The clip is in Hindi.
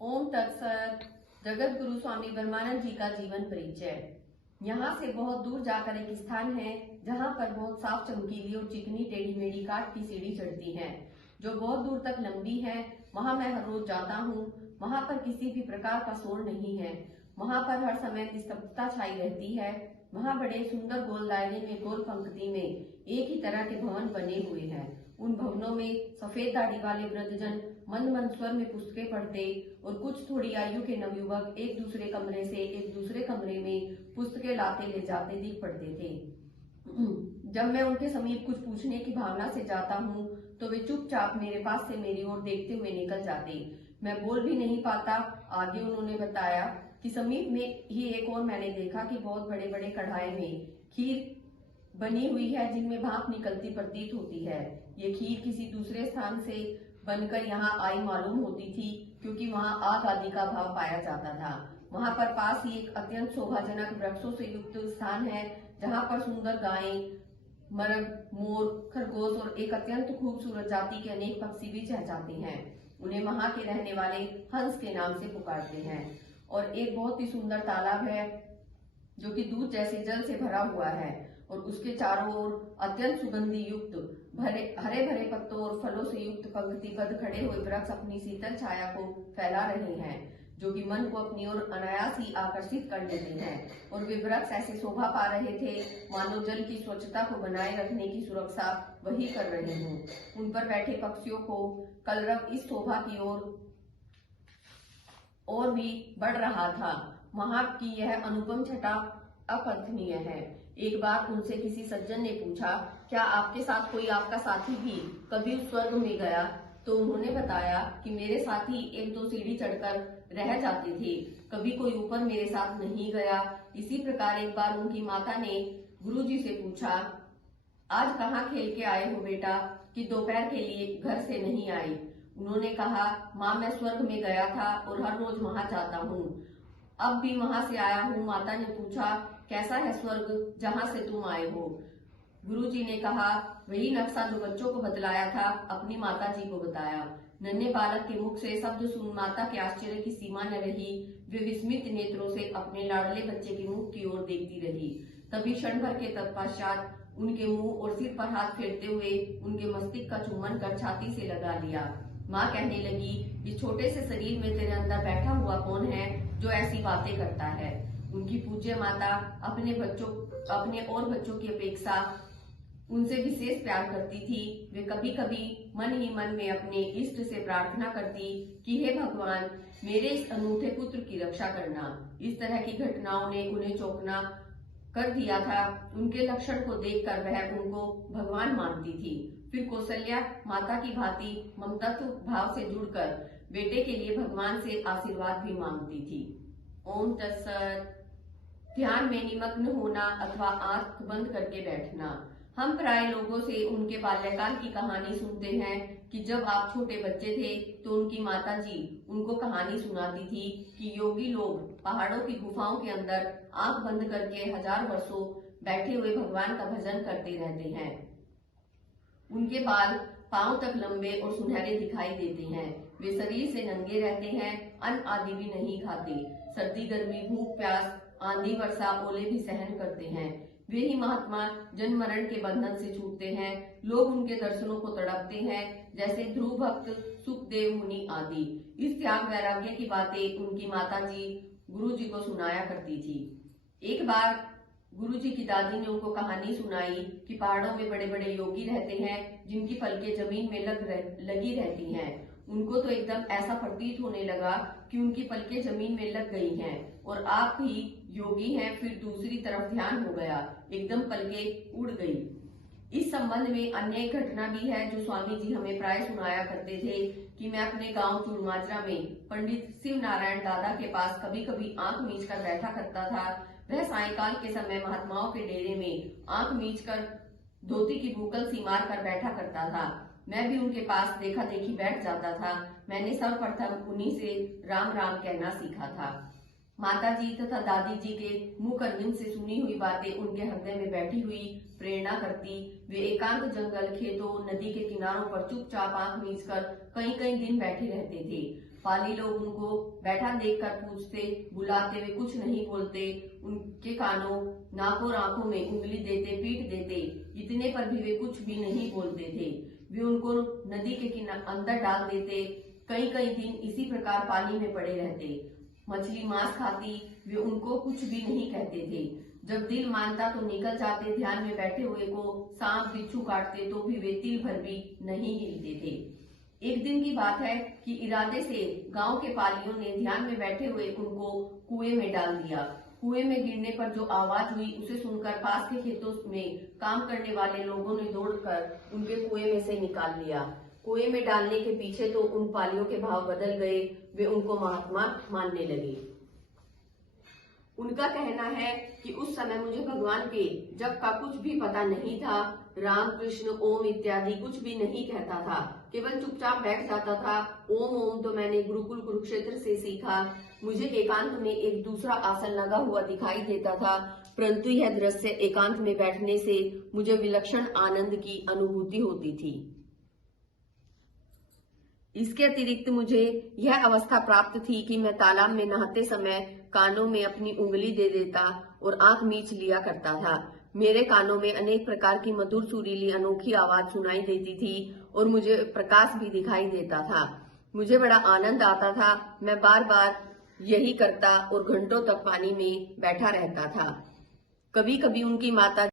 ओम तत्सत। जगत गुरु स्वामी ब्रह्मानंद जी का जीवन परिचय। यहाँ से बहुत दूर जाकर एक स्थान है जहाँ पर बहुत साफ चमकीली और चिकनी टेढ़ी मेढ़ी काठ की सीढ़ी चढ़ती है जो बहुत दूर तक लंबी है। वहाँ मैं हर रोज जाता हूँ। वहाँ पर किसी भी प्रकार का शोर नहीं है। वहाँ पर हर समय निस्तब्धता छाई रहती है। वहाँ बड़े सुंदर गोल दायरे में गोल पंक्ति में एक ही तरह के भवन बने हुए हैं। उन भवनों में सफेद दाढ़ी वाले वृद्धजन मंद मंद स्वर में पुस्तकें पढ़ते और कुछ थोड़ी आयु के नवयुवक एक दूसरे कमरे से एक दूसरे कमरे में पुस्तकें लाते ले जाते दिख पड़ते थे। जब मैं उनके समीप कुछ पूछने की भावना से जाता हूँ तो वे चुपचाप मेरे पास से मेरी ओर देखते हुए निकल जाते। मैं बोल भी नहीं पाता। आगे उन्होंने बताया कि समीप में ही एक और मैंने देखा कि बहुत बड़े बड़े कढ़ाई में खीर बनी हुई है जिनमें भाप निकलती प्रतीत होती है। ये खीर किसी दूसरे स्थान से बनकर यहाँ आई मालूम होती थी क्योंकि वहाँ आग आदि का भाव पाया जाता था। वहाँ पर पास ही एक अत्यंत शोभाजनक वृक्षों से युक्त स्थान है जहाँ पर सुंदर गायें, मरग, मोर, खरगोश और एक अत्यंत खूबसूरत जाति के अनेक पक्षी भी चहचहाते हैं। उन्हें वहाँ के रहने वाले हंस के नाम से पुकारते हैं। और एक बहुत ही सुंदर तालाब है जो कि दूध जैसे जल से भरा हुआ है और उसके चारों ओर अत्यंत सुगंधि युक्त हरे भरे पत्तों और फलों से युक्त पंक्तिबद्ध खड़े हुए वृक्ष अपनी शीतल छाया को फैला रहे हैं जो कि मन को अपनी ओर अनायास ही आकर्षित कर लेते हैं। और वे वृक्ष ऐसे शोभा पा रहे थे मानो जल की स्वच्छता को बनाए रखने की सुरक्षा वही कर रहे हों। उन पर बैठे पक्षियों को कलरव इस शोभा की और भी बढ़ रहा था। वहां की यह अनुपम छटा अकल्पनीय है। एक बार उनसे किसी सज्जन ने पूछा, क्या आपके साथ कोई आपका साथी भी कभी उस स्वर्ग में गया? तो उन्होंने बताया कि मेरे साथी एक दो सीढ़ी चढ़कर रह जाते थे, कभी कोई ऊपर मेरे साथ नहीं गया। इसी प्रकार एक बार उनकी माता ने गुरुजी से पूछा, आज कहाँ खेल के आए हो बेटा कि दोपहर के लिए घर से नहीं आई? उन्होंने कहा, माँ मैं स्वर्ग में गया था और हर रोज वहां जाता हूँ, अब भी वहां से आया हूँ। माता ने पूछा, कैसा है स्वर्ग जहाँ से तुम आए हो? गुरुजी ने कहा, वही नक्शा जो बच्चों को बतलाया था अपनी माता जी को बताया। नन्हे बालक के मुख से शब्द सुन माता के आश्चर्य की सीमा न रही। वे विस्मित नेत्रों से अपने लाडले बच्चे के मुख की ओर देखती रही। तभी क्षण भर के तत्पश्चात उनके मुंह और सिर पर हाथ फेरते हुए उनके मस्तिष्क का चुम्बन कर छाती से लगा लिया। माँ कहने लगी, इस छोटे से शरीर में तेरे अंदर बैठा हुआ कौन है जो ऐसी बातें करता है? उनकी पूज्य माता अपने और बच्चों की अपेक्षा उनसे विशेष प्यार करती थी। वे कभी कभी मन ही मन में अपने इष्ट से प्रार्थना करती कि हे भगवान, मेरे इस अनूठे पुत्र की रक्षा करना। इस तरह की घटनाओं ने उन्हें चौंकना कर दिया था। उनके लक्षण को देखकर वह उनको भगवान मानती थी। फिर कौशल्या माता की भांति ममतत्व भाव से जुड़कर बेटे के लिए भगवान से आशीर्वाद भी मांगती थी। ओम तत्सत। ध्यान में निमग्न होना अथवा आंख बंद करके बैठना। हम प्राय लोगों से उनके बाल्यकाल की कहानी सुनते हैं कि जब आप छोटे बच्चे थे तो उनकी माता जी उनको कहानी सुनाती थी कि योगी लोग पहाड़ों की गुफाओं के अंदर आंख बंद करके 1000 वर्षों बैठे हुए भगवान का भजन करते रहते हैं। उनके बाल पांव तक लंबे और सुनहरे दिखाई देते हैं। वे शरीर से नंगे रहते हैं, अन्न आदि भी नहीं खाते, सर्दी गर्मी भूख प्यास आंधी वर्षा ओले भी सहन करते हैं। वे ही महात्मा जन्म मरण के बंधन से छूटते हैं। लोग उनके दर्शनों को तड़पते हैं जैसे ध्रुव भक्त, सुखदेव मुनि आदि। इस त्याग वैराग्य की बातें उनकी माता जी गुरु जी को सुनाया करती थी। एक बार गुरुजी की दादी ने उनको कहानी सुनाई कि पहाड़ों में बड़े बड़े योगी रहते हैं जिनकी पलकें जमीन में लगी रहती हैं। उनको तो एकदम ऐसा प्रतीत होने लगा कि उनकी पलकें जमीन में लग गई हैं और आप ही योगी हैं। फिर दूसरी तरफ ध्यान हो गया, एकदम पलकें उड़ गई। इस संबंध में अन्य एक घटना भी है जो स्वामी जी हमें प्राय सुनाया करते थे कि मैं अपने गांव चूड़माजरा में पंडित शिव नारायण दादा के पास कभी कभी आंख मीच कर बैठा करता था। वह सायंकाल के समय महात्माओं के डेरे में आंख मीच कर धोती की बुकल सी मार कर बैठा करता था। मैं भी उनके पास देखा देखी बैठ जाता था। मैंने सर्वप्रथम उन्हीं से राम राम कहना सीखा था। माता जी तथा दादी जी के मुख अरविंद से सुनी हुई बातें उनके हृदय में बैठी हुई प्रेरणा करती। वे एकांत जंगल, खेतों, नदी के किनारों पर चुपचाप आंख मीच कर कई कई दिन बैठे रहते थे। पाली लोग उनको बैठा देखकर पूछते, बुलाते हुए कुछ नहीं बोलते, उनके कानों, नाकों, आंखों में उंगली देते, पीट देते, इतने पर भी वे कुछ भी नहीं बोलते थे। वे उनको नदी के अंदर डाल देते। कई कई दिन इसी प्रकार पानी में पड़े रहते। मछली मांस खाती, वे उनको कुछ भी नहीं कहते थे। जब दिल मानता तो निकल जाते। ध्यान में बैठे हुए को सांप बिच्छू काटते तो भी वे तिल भर भी नहीं हिलते थे। एक दिन की बात है कि इरादे से गांव के पालियों ने ध्यान में बैठे हुए उनको कुएं में डाल दिया। कुएं में गिरने पर जो आवाज हुई उसे सुनकर पास के खेतों में काम करने वाले लोगों ने दौड़कर उनके कुएं में से निकाल लिया। कुएं में डालने के पीछे तो उन पालियों के भाव बदल गए। वे उनको महात्मा मानने लगे। उनका कहना है कि उस समय मुझे भगवान के जप का कुछ भी पता नहीं था। राम, कृष्ण, ओम इत्यादि कुछ भी नहीं कहता था, केवल चुपचाप बैठ जाता था। ओम ओम तो मैंने गुरुकुल कुरुक्षेत्र से सीखा। मुझे एकांत में एक दूसरा आसन लगा हुआ दिखाई देता था, परंतु यह दृश्य एकांत में बैठने से मुझे विलक्षण आनंद की अनुभूति होती थी। इसके अतिरिक्त मुझे यह अवस्था प्राप्त थी कि मैं तालाब में नहाते समय कानों में अपनी उंगली दे देता और आंख मीच लिया करता था। मेरे कानों में अनेक प्रकार की मधुर सुरीली अनोखी आवाज सुनाई देती थी और मुझे प्रकाश भी दिखाई देता था। मुझे बड़ा आनंद आता था। मैं बार बार यही करता और घंटों तक पानी में बैठा रहता था। कभी कभी उनकी माता